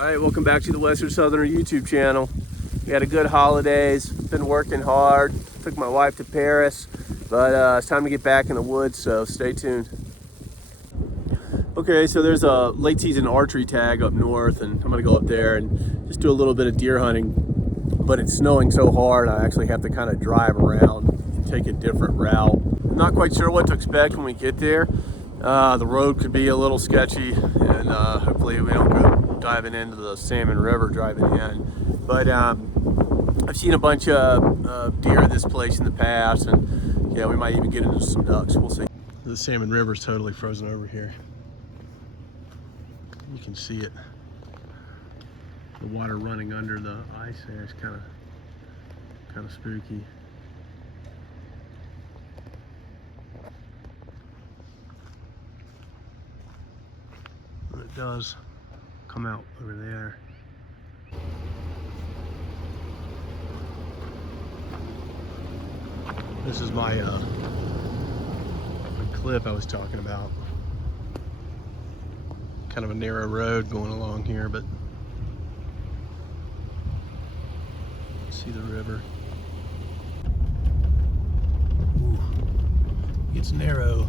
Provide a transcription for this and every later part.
All right, welcome back to the Western Southerner YouTube channel. We had a good holidays, been working hard, took my wife to Paris, but it's time to get back in the woods, so stay tuned. Okay, so there's a late season archery tag up north, and I'm gonna go up there and just do a little bit of deer hunting, but it's snowing so hard I actually have to kind of drive around and take a different route. I'm not quite sure what to expect when we get there. The road could be a little sketchy, and hopefully we don't go diving into the Salmon River driving in. But I've seen a bunch of deer in this place in the past, and yeah, we might even get into some ducks. We'll see. The Salmon River is totally frozen over here. You can see it. The water running under the ice there is kind of spooky. But it does come out over there. This is my cliff I was talking about. Kind of a narrow road going along here, but see the river. Ooh, it's narrow.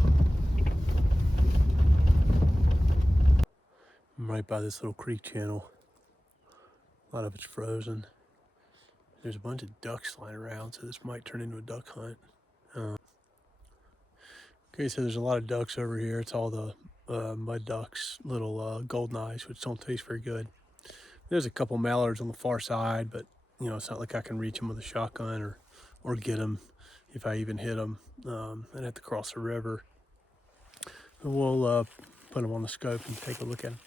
I'm right by this little creek channel. A lot of it's frozen. There's a bunch of ducks flying around, so this might turn into a duck hunt. Okay, so there's a lot of ducks over here. It's all the mud ducks, little golden eyes, which don't taste very good. There's a couple mallards on the far side, but you know, it's not like I can reach them with a shotgun or get them if I even hit them. I'd have to cross the river. But we'll put them on the scope and take a look at them.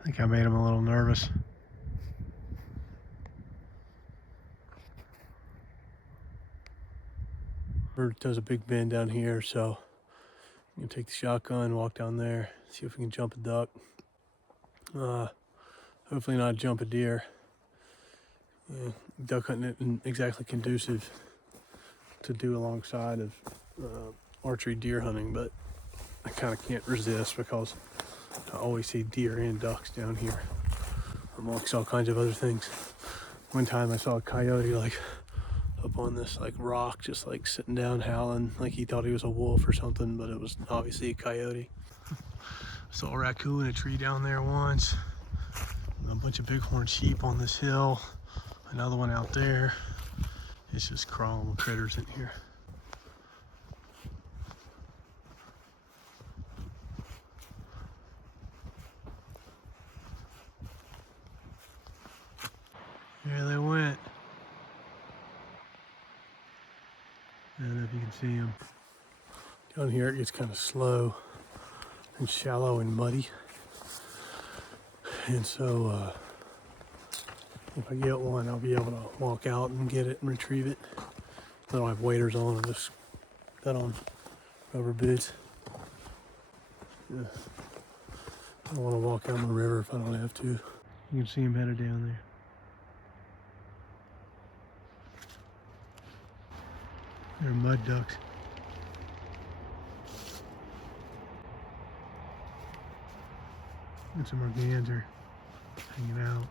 I think I made them a little nervous. Does a big bend down here, so I'm gonna take the shotgun, walk down there, see if we can jump a duck. Hopefully not jump a deer. Duck hunting isn't exactly conducive to do alongside of archery deer hunting, but I kind of can't resist because I always see deer and ducks down here amongst all kinds of other things. One time I saw a coyote like up on this like rock, just like sitting down howling like he thought he was a wolf or something, but it was obviously a coyote. Saw a raccoon in a tree down there once. A bunch of bighorn sheep on this hill. Another one out there. It's just crawling with critters in here. There they went. I don't know if you can see them. Down here it gets kind of slow and shallow and muddy. And so if I get one, I'll be able to walk out and get it and retrieve it. I don't have waders on, I just got on rubber boots. Yeah. I don't want to walk down the river if I don't have to. You can see them headed down there. They're mud ducks. And some mergans hanging out.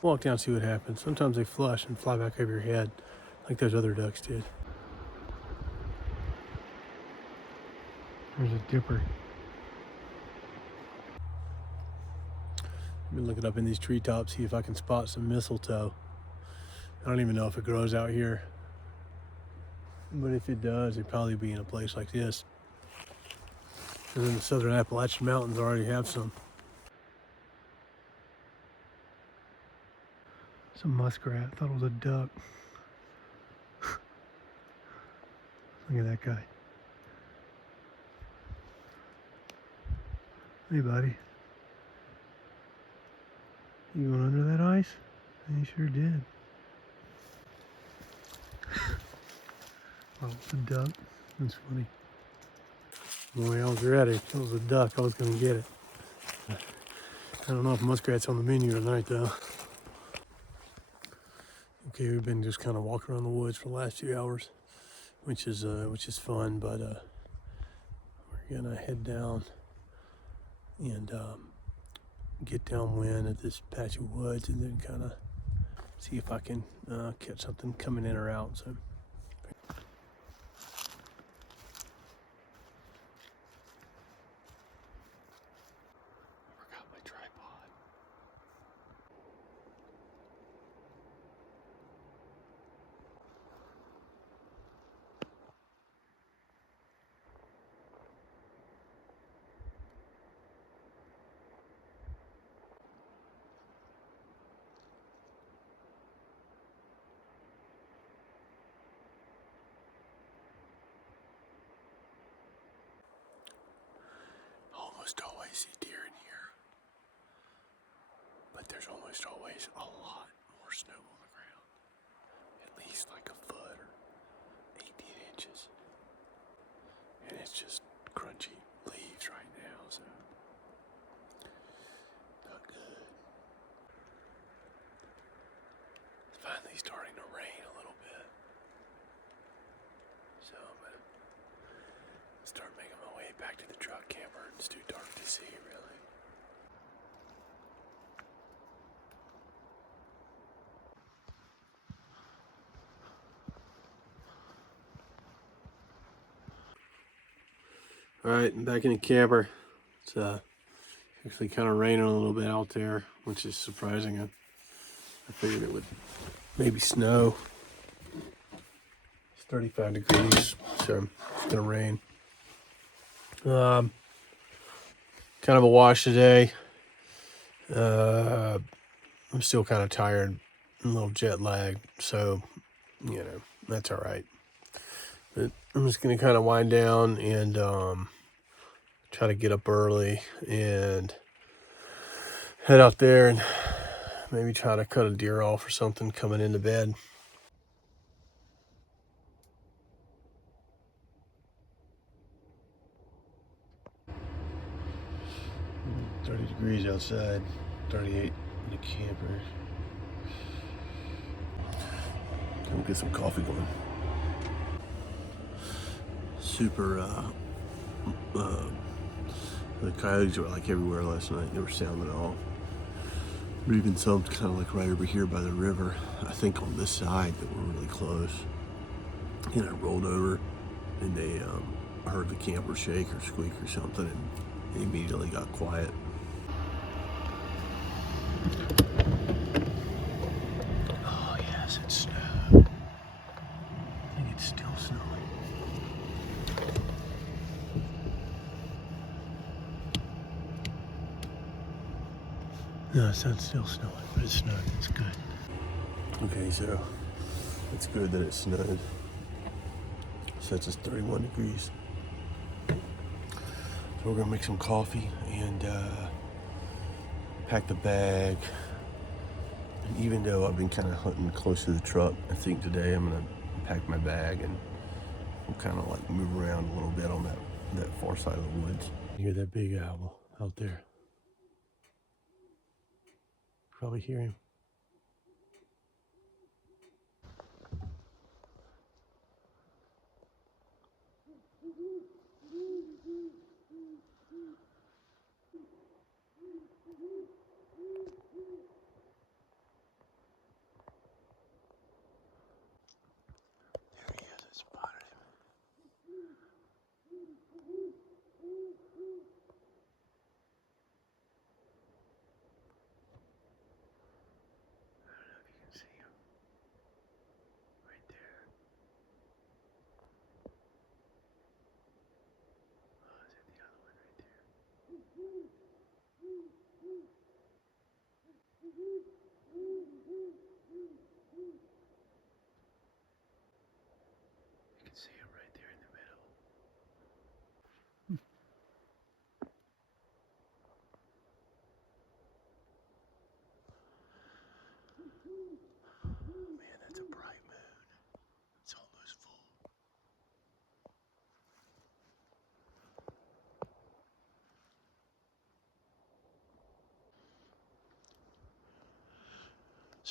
Walk down, see what happens. Sometimes they flush and fly back over your head like those other ducks did. There's a dipper. I've been looking up in these treetops, see if I can spot some mistletoe. I don't even know if it grows out here, but if it does, it'd probably be in a place like this. And then the southern Appalachian Mountains already have some. Some muskrat. I thought it was a duck. Look at that guy. Hey, buddy. You went under that ice? You sure did. Oh, it's a duck. That's funny. Boy, I was ready. It was a duck. I was going to get it. I don't know if muskrat's on the menu tonight, though. Okay, we've been just kind of walking around the woods for the last few hours, which is fun. But we're gonna head down and get downwind at this patch of woods, and then kind of see if I can catch something coming in or out. So. Forgot my tripod. Almost always see deer in here, but there's almost always a lot more snow on the ground. At least like a foot or 18 inches. And it's just crunchy leaves right now, so not good. It's finally starting to rain a little bit. So I'm gonna start making my way back to the truck camper. It's too dark to see, really. All right, I'm back in the camper. It's actually kind of raining a little bit out there, which is surprising. I figured it would maybe snow. It's 35 degrees, so it's gonna rain. Kind of a wash today. I'm still kind of tired, a little jet lag, so that's all right. But I'm just gonna kind of wind down and try to get up early and head out there and maybe try to cut a deer off or something coming into bed. 30 degrees outside, 38 in the camper. We'll get some coffee going. Super, the coyotes were like everywhere last night. They were sounding off. Or even some kind of like right over here by the river. I think on this side that were really close. And I rolled over and they heard the camper shake or squeak or something, and they immediately got quiet. Oh yes, it's snow. I think it's still snowing. No, it's not still snowing, but it's snowing. It's good. Okay, so it's good that it snowed. So it's just 31 degrees. So we're gonna make some coffee and pack the bag. And even though I've been kind of hunting close to the truck, I think today I'm gonna pack my bag and we'll kind of like move around a little bit on that far side of the woods. You hear that big owl out there? Probably hear him. There he is. I spotted him. I don't know if you can see him. Right there.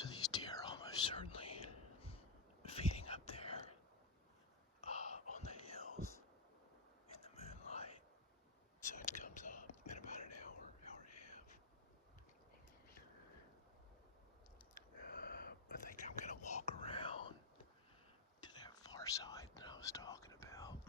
So these deer are almost certainly feeding up there on the hills in the moonlight. Sun comes up in about an hour, hour and a half. I think I'm gonna walk around to that far side that I was talking about.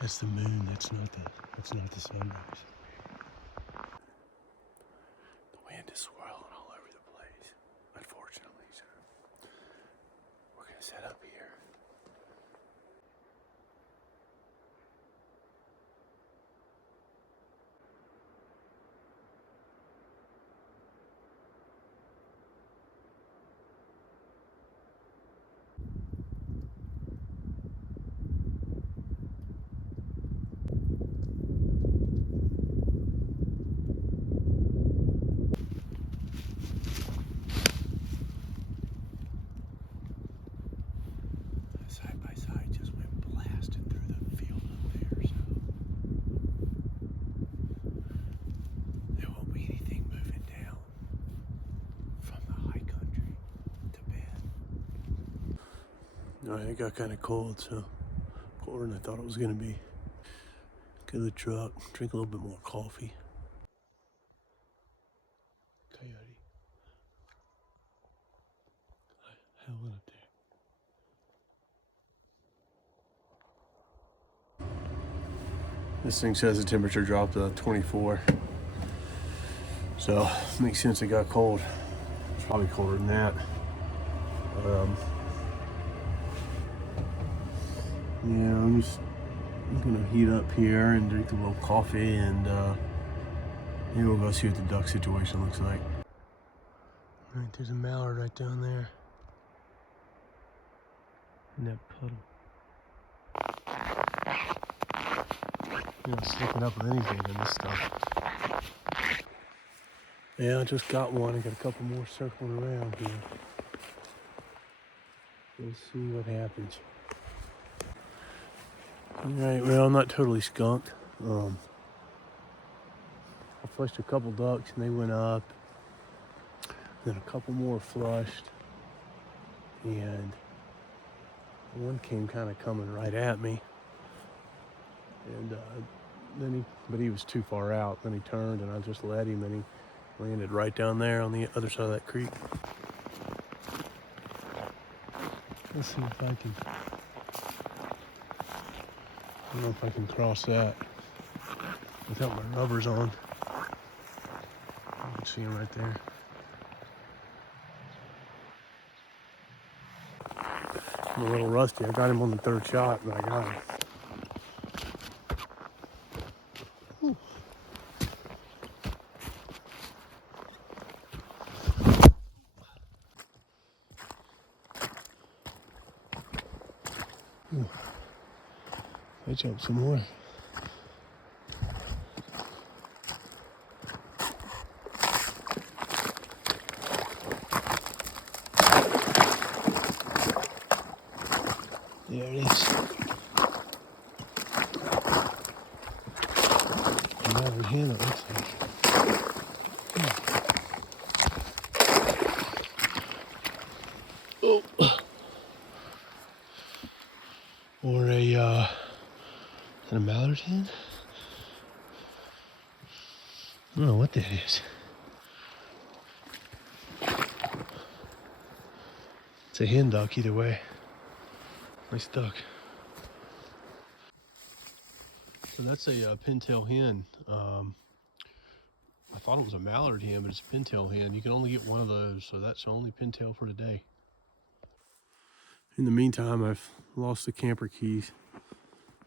That's the moon. That's not the sunrise. The wind is swirling all over the place, unfortunately. So we're gonna set up here. Side by side just went blasting through the field up there, so there won't be anything moving down from the high country to bed. No, it got kind of cold, so colder than I thought it was going to be. Go to the truck, drink a little bit more coffee. Coyote. Howling up there. This thing says the temperature dropped to 24. So, makes sense it got cold. It's probably colder than that. Yeah, I'm gonna heat up here and drink a little coffee, and maybe we'll go see what the duck situation looks like. All right, there's a mallard right down there in that puddle. You're not sticking up with anything in this stuff. Yeah, I just got one. I got a couple more circling around here. We'll see what happens. All right, well, I'm not totally skunked. I flushed a couple ducks and they went up. Then a couple more flushed. And one came kind of coming right at me. And but he was too far out. Then he turned and I just let him, and he landed right down there on the other side of that creek. Let's see if I can. I don't know if I can cross that without my rubbers on. You can see him right there. I'm a little rusty. I got him on the third shot, but I got him. Ooh. Ooh. I jumped some more. There it is. Another hen, it looks like. Oh. Or is it a mallard hen? I don't know what that is. It's a hen duck either way. Nice duck. So that's a pintail hen. I thought it was a mallard hen, but it's a pintail hen. You can only get one of those, so that's the only pintail for today. In the meantime, I've lost the camper keys,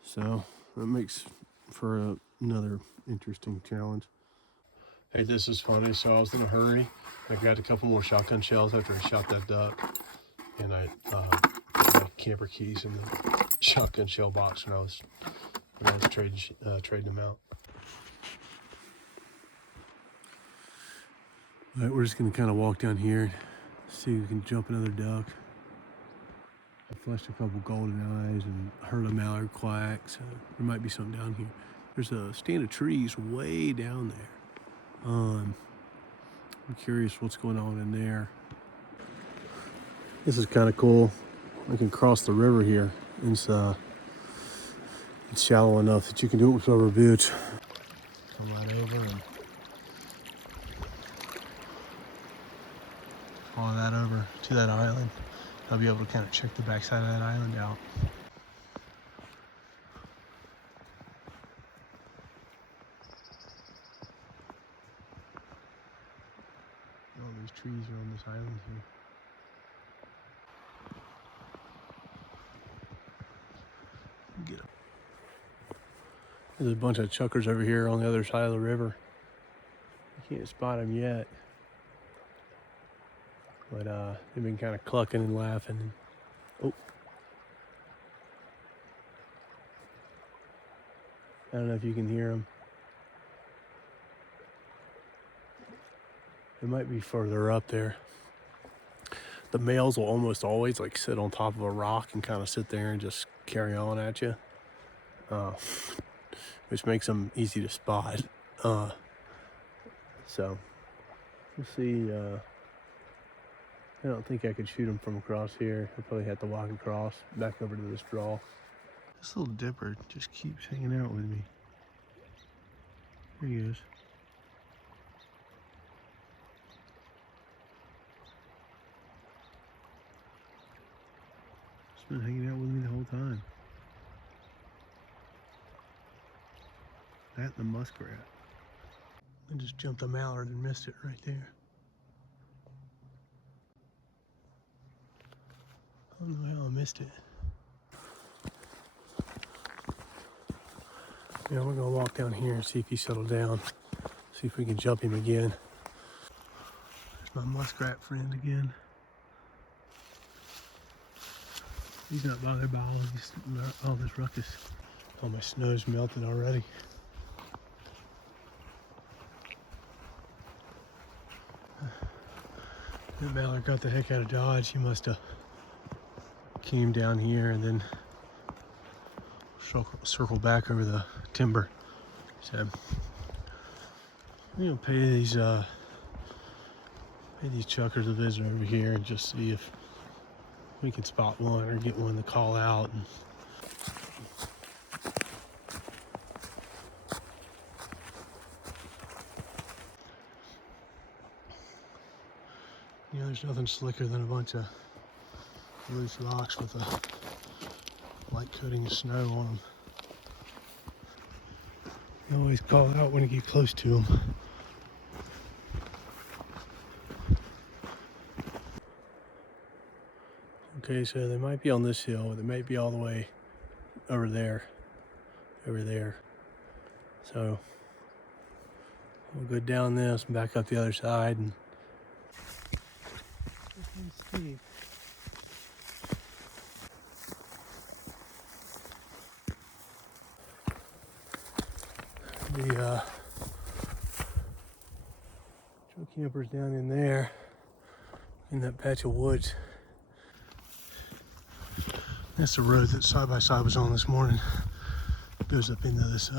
so that makes for another interesting challenge. Hey, this is funny. So I was in a hurry. I got a couple more shotgun shells after I shot that duck, and I put my camper keys in the shotgun shell box when I was trading them out. All right, we're just gonna kind of walk down here and see if we can jump another duck. I flushed a couple golden eyes and heard a mallard quack, so there might be something down here. There's a stand of trees way down there. I'm curious what's going on in there. This is kind of cool. I can cross the river here. It's shallow enough that you can do it with rubber boots. Come right over and follow that over to that island. I'll be able to kind of check the backside of that island out. All these trees are on this island here. Get up. There's a bunch of chuckers over here on the other side of the river. You can't spot them yet. But they've been kind of clucking and laughing. Oh. I don't know if you can hear them. It might be further up there. The males will almost always like sit on top of a rock and kind of sit there and just carry on at you, which makes them easy to spot. So we'll see. I don't think I could shoot him from across here. I'll probably have to walk across back over to this draw. This little dipper just keeps hanging out with me. There he is. He's been hanging out with me the whole time. That and the muskrat. I just jumped a mallard and missed it right there. I don't know how I missed it. Yeah, we're gonna walk down here and see if he settled down. See if we can jump him again. There's my muskrat friend again. He's not bothered by all this ruckus. All my snow's melted already. That mallard got the heck out of Dodge. He must have came down here and then circle back over the timber. So I'm gonna pay these chuckers a visit over here and just see if we can spot one or get one to call out. And you know, there's nothing slicker than a bunch of loose rocks with a light coating of snow on them. You always call out when you get close to them. Okay, so they might be on this hill, or they might be all the way over there. So we'll go down this and back up the other side. And Steve. The trail camper's down in there, in that patch of woods. That's the road that Side by Side was on this morning. It goes up into this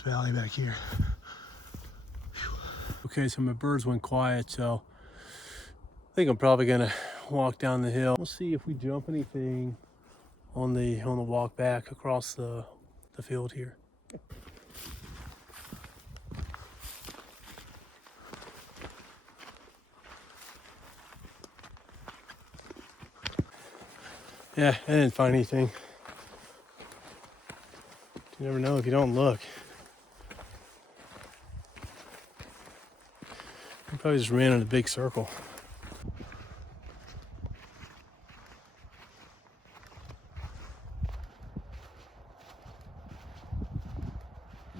valley back here. Whew. Okay, so my birds went quiet, so I think I'm probably gonna walk down the hill. We'll see if we jump anything on the walk back across the field here. Yeah, I didn't find anything. You never know if you don't look. I probably just ran in a big circle.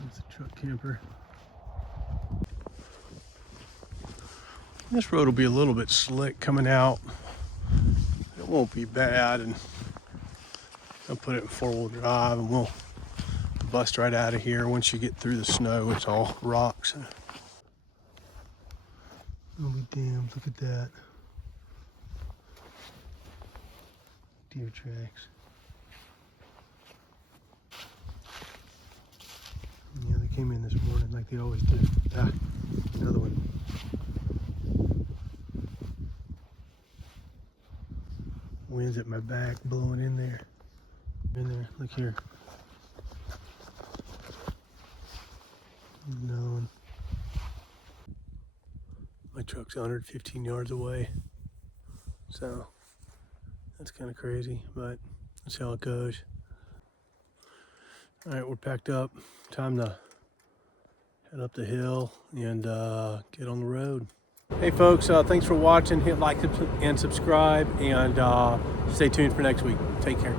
It's a truck camper. This road will be a little bit slick coming out. It won't be bad, and I'll put it in 4-wheel drive and we'll bust right out of here. Once you get through the snow, it's all rocks. I'll be damned, look at that. Deer tracks. Yeah, they came in this morning like they always do. Ah, another one. Wind's at my back, blowing in there. In there, look here. Another one. My truck's 115 yards away. So, that's kind of crazy, but that's how it goes. All right, we're packed up. Time to head up the hill and get on the road. Hey folks, thanks for watching. Hit like and subscribe, and stay tuned for next week. Take care.